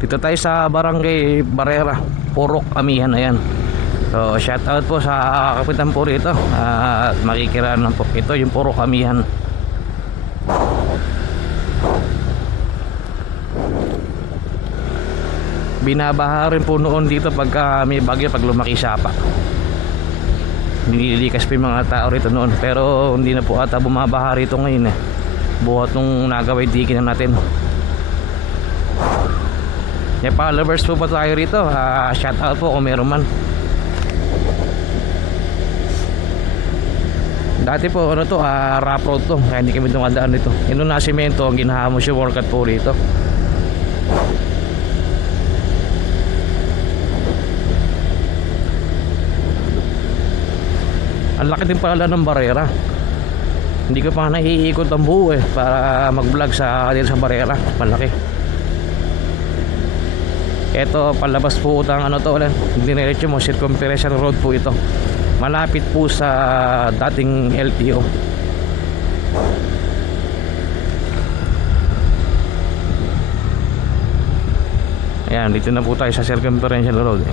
Dito tayo sa Barangay Barrera, Purok Amihan. Ayan. So shout out po sa kapitan po rito. At makikiraan po. Ito yung Purok Amihan. Binabaha rin po noon dito pagka may bagyo, pag lumaki sapa. Nililikas pa yung mga tao rito noon. Pero hindi na po ata bumabaha rito ngayon buhat nung nagaway dikin na natin. May followers po ba tayo rito? Shout out po kung meron man. Dati po ano to, rough road to, kaya hindi kami dumadaan dito. Yung nasimento ang ginahamos yung workout po rito. Ang laki din pala ng barera. Hindi ko pa naiikot ang buo para mag vlog sa dito sa barera. Malaki. Ito palabas po utang ano to ulit. Diniretso mo circumferential road po ito. Malapit po sa dating LTO. Ayan, dito na po tayo sa circumferential road.